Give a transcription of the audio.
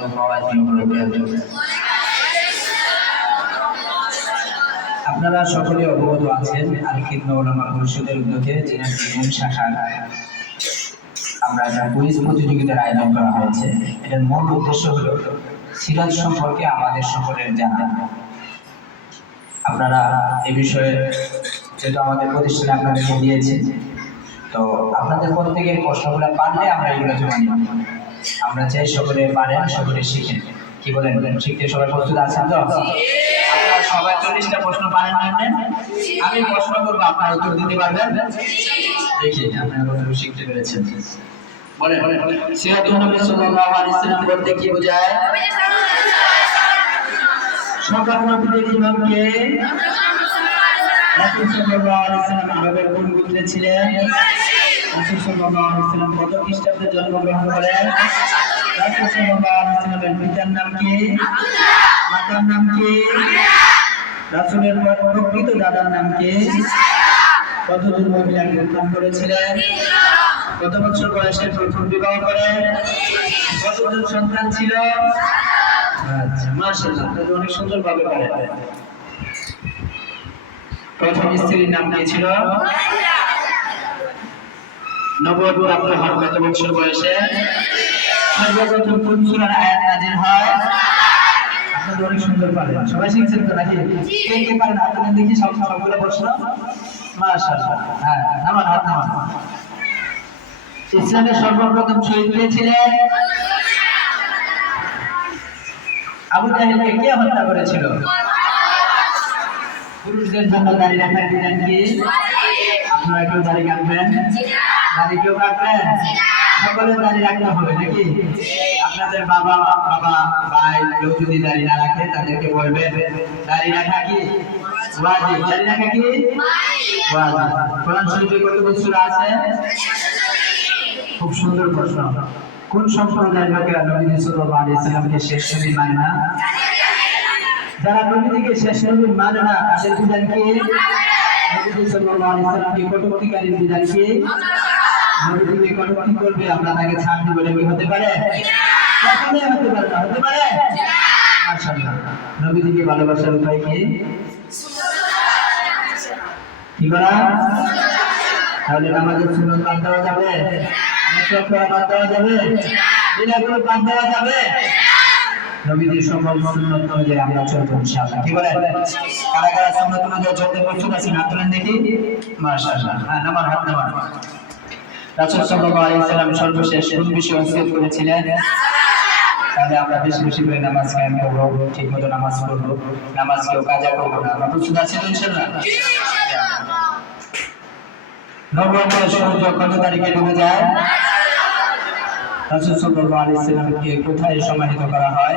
warahmatullahi wabarakatuh। আপনারা সকলে অবগত আছেন আল-খিদমা উলামা পরিষদের উদ্যোগে দিনাজপুর শাখার আমরা একটা কুইজ প্রতিযোগিতার আয়োজন করা হয়েছে। এটার মূল উদ্দেশ্য হলো সিরাজ সম্পর্কে আমাদের সকলের জানা। আপনারা এই বিষয়ে যেহেতু আমাদের প্রতিষ্ঠানে আপনাদেরকে দিয়েছে, তো আপনাদের প্রত্যেকের প্রশ্নগুলো পারলে আমরা এগুলো জমা নিব। আমরা চাই সকলে পারেন, সকলে শিখেন। কি বলেন? শিখতে সবাই প্রস্তুত আছেন তো? আপনারা সবাই 40টা প্রশ্ন পারেন না? আমি প্রশ্ন করবো, আপনারা উত্তর দিতে পারবেন? দেখি আপনারা কতটুকু শিখতে পেরেছেন। বলেন সিরাতুন নবী সাল্লাল্লাহু আলাইহি ওয়াসাল্লাম বলতে কি বোঝায়? সকল নবীদের ইমাম কে? রাসূল সাল্লাল্লাহু আলাইহি ওয়াসাল্লাম আরবের কোন গোত্রে ছিলেন? রাসূল সাল্লাল্লাহু আলাইহি ওয়াসাল্লাম কত খ্রিস্টাব্দে জন্মগ্রহণ করেন? রাসূল সাল্লাল্লাহু আলাইহি ওয়াসাল্লামের পিতার নাম কি? মাতার নাম কি? রাসূলের প্রকৃত দাদার নাম কি? কতজন মহিলা গ্রেফতার করেছিলেন? কত বছর বয়সে প্রথম বিবাহ করেন? কতজন সন্তান ছিল? আচ্ছা, মাশাআল্লাহ, আপনি অনেক সুন্দরভাবে পারেন। প্রথম স্ত্রীর নাম কি ছিল? নবুয়ত প্রাপ্ত হন কত বছর বয়সে? সর্বপ্রথম কোন সূরার আয়াত নাযিল হয়? আপনি অনেক সুন্দর পারেন। সবাই শিখছেন তো নাকি? কে কে পারেন আপনাদের দেখি সবগুলো প্রশ্ন? মাশাআল্লাহ। হ্যাঁ, নামান হাত নামান। ইসলামের সর্বপ্রথম শহীদ কে ছিলেন? আবু জাহেলকে কে হত্যা করেছিল? পুরুষদের জন্য দাড়ি রাখার বিধান কি? আপনারা কেউ দাড়ি কাটবেন? দাড়ি কেউ কাটবেন? সকলের দাড়ি রাখতে হবে নাকি? আপনাদের বাবা ভাই কেউ যদি দাড়ি না রাখে তাদেরকে বলবেন দাড়ি রাখা কি ওয়াজিব। দাড়ি রাখা কি ওয়াজিব। কোরআন শরীফে কতগুলো সূরা আছে? খুব সুন্দর প্রশ্ন। কোন সম্প্রদায়ের লোকেরা নবী সাল্লাল্লাহু আলাইহি ওয়াসাল্লামকে শেষ নবী মানে না? যারা নবীকে শেষ নবী মানে না তাদের বিধান কি? নবী সাল্লাল্লাহু আলাইহি ওয়াসাল্লামকে কটূক্তিকারীর বিধান কি? নবীকে কটূক্তি করবে আমরা তাকে ছাড় দিব, এটা কি হতে পারে? কখনোই হতে পারে না। হতে পারে? মাশাআল্লাহ। নবীকে ভালোবাসার উপায় কি? কি করা? তাহলে নামাজের সুন্নাত বাদ দেওয়া যাবে? নামাজ পড়া বাদ দেওয়া যাবে? দিনাগুলো বাদ দেওয়া যাবে? নবীদের সকল সুন্নাত অনুযায়ী আমরা চলবো ইনশাআল্লাহ। কি বলেন? কারা কারা সুন্নাত অনুযায়ী চলতে প্রস্তুত আছেন হাত তুলেন দেখি। মাশাআল্লাহ। হ্যাঁ, নামান হাত নামান। রাসূল সাল্লাল্লাহু আলাইহি ওয়াসাল্লাম সর্বশেষ কোন বিষয়ে ওসিয়ত করেছিলেন? তাহলে আমরা বেশি বেশি করে নামাজ কায়েম করব, ঠিকমতো নামাজ পড়ব, নামাজ কেউ কাজা করব না। আমরা প্রস্তুত আছি তো ইনশাআল্লাহ? নববর্ষের সূর্য কত তারিখে ডুবে যায়? রাসূল সাল্লাল্লাহু আলাইহি ওয়াসাল্লামকে কোথায় সমাহিত করা হয়?